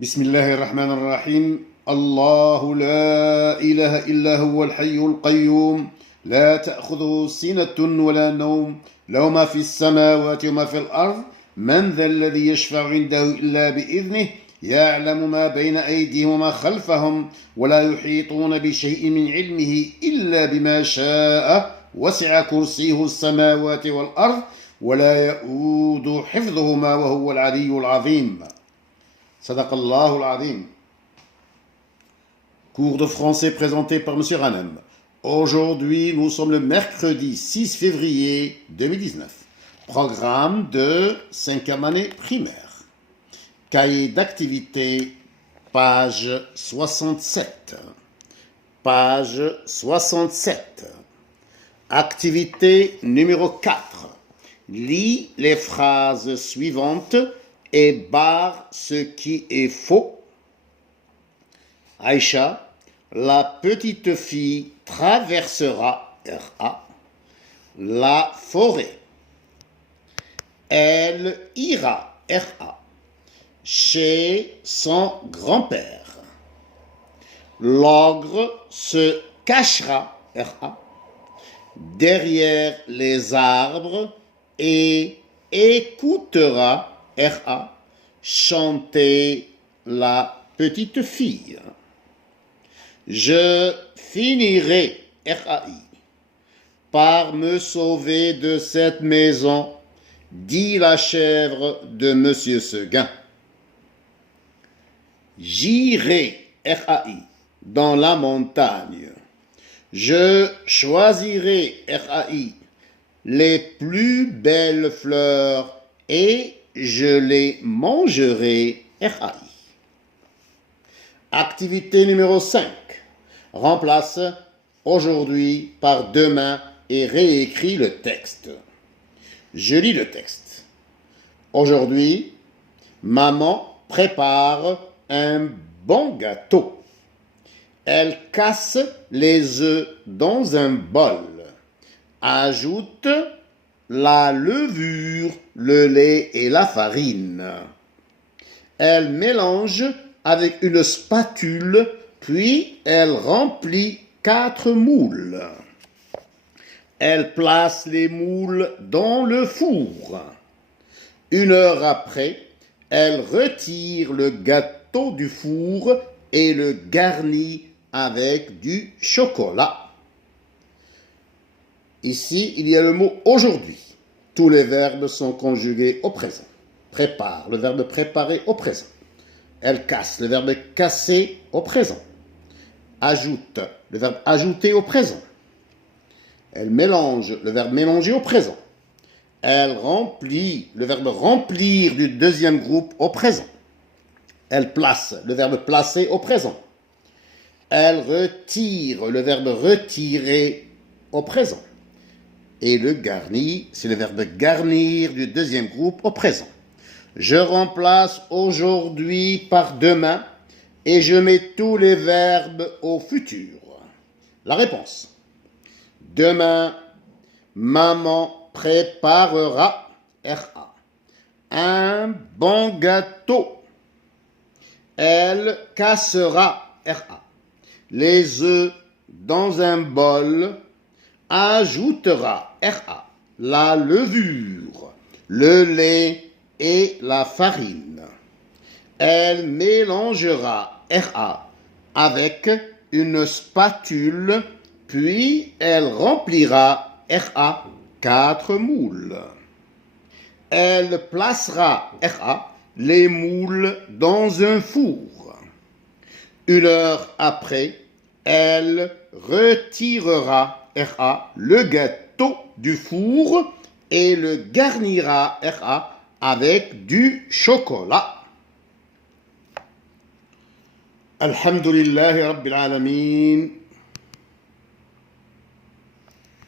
بسم الله الرحمن الرحيم. الله لا إله إلا هو الحي القيوم لا تأخذه سنة ولا نوم له ما في السماوات وما في الأرض من ذا الذي يشفع عنده إلا بإذنه يعلم ما بين أيديهم وما خلفهم ولا يحيطون بشيء من علمه إلا بما شاء وسع كرسيه السماوات والأرض ولا يؤود حفظهما وهو العلي العظيم. صدق الله العظيم. Cours de français présenté par M. Ranem. Aujourd'hui, nous sommes le mercredi 6 février 2019. Programme de 5e année primaire. Cahier d'activité, page 67. Page 67. Activité numéro 4. Lis les phrases suivantes et barre ce qui est faux. Aïcha, la petite fille traversera la forêt. Elle ira chez son grand-père. L'ogre se cachera derrière les arbres et écoutera chanter la petite fille. Je finirai par me sauver de cette maison, dit la chèvre de Monsieur Seguin. J'irai dans la montagne. Je choisirai les plus belles fleurs et je les mangerai Activité numéro 5. Remplace aujourd'hui par demain et réécris le texte. Je lis le texte. Aujourd'hui, maman prépare un bon gâteau. Elle casse les œufs dans un bol. Ajoute la levure, le lait et la farine. Elle mélange avec une spatule, puis elle remplit 4 moules. Elle place les moules dans le four. 1 heure après, elle retire le gâteau du four et le garnit avec du chocolat. Ici, il y a le mot aujourd'hui. Tous les verbes sont conjugués au présent. Prépare, le verbe préparer au présent. Elle casse, le verbe casser au présent. Ajoute, le verbe ajouter au présent. Elle mélange, le verbe mélanger au présent. Elle remplit, le verbe remplir du deuxième groupe au présent. Elle place, le verbe placer au présent. Elle retire, le verbe retirer au présent. Et le garni, c'est le verbe garnir du deuxième groupe au présent. Je remplace aujourd'hui par demain et je mets tous les verbes au futur. La réponse. Demain, maman préparera un bon gâteau. Elle cassera les œufs dans un bol. Ajoutera la levure, le lait et la farine. Elle mélangera avec une spatule, puis elle remplira 4 moules. Elle placera les moules dans un four. 1 heure après, elle retirera le gâteau du four et le garnira avec du chocolat. Alhamdulillahi Rabbil Alamin.